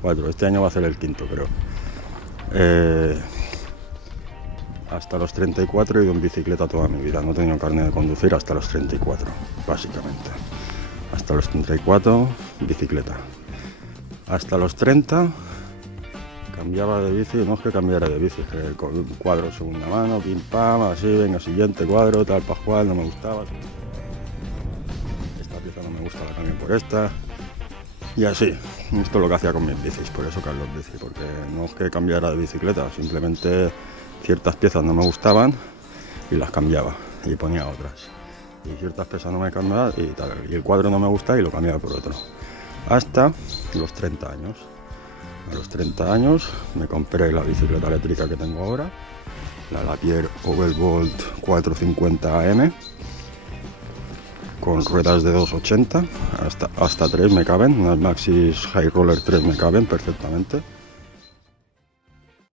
4. Este año va a ser el quinto, creo. Hasta los 34 he ido en bicicleta toda mi vida. No he tenido carnet de conducir hasta los 34, básicamente. Hasta los 34, bicicleta. Hasta los 30, cambiaba de bici. No es que cambiara de bici, que con un cuadro segunda mano, pim pam, así, venga, siguiente cuadro, tal, pascual, no me gustaba. Esta pieza no me gusta, la cambio por esta. Y así, esto es lo que hacía con mis bicis, por eso Carlos Bici, porque no es que cambiara de bicicleta, simplemente ciertas piezas no me gustaban y las cambiaba y ponía otras. Y ciertas piezas no me cambiaban y tal, y el cuadro no me gusta y lo cambiaba por otro. Hasta los 30 años. A los 30 años me compré la bicicleta eléctrica que tengo ahora, la Lapierre Overvolt 450 AM, con ruedas de 280, hasta 3 me caben, unas Maxxis High Roller 3 me caben perfectamente.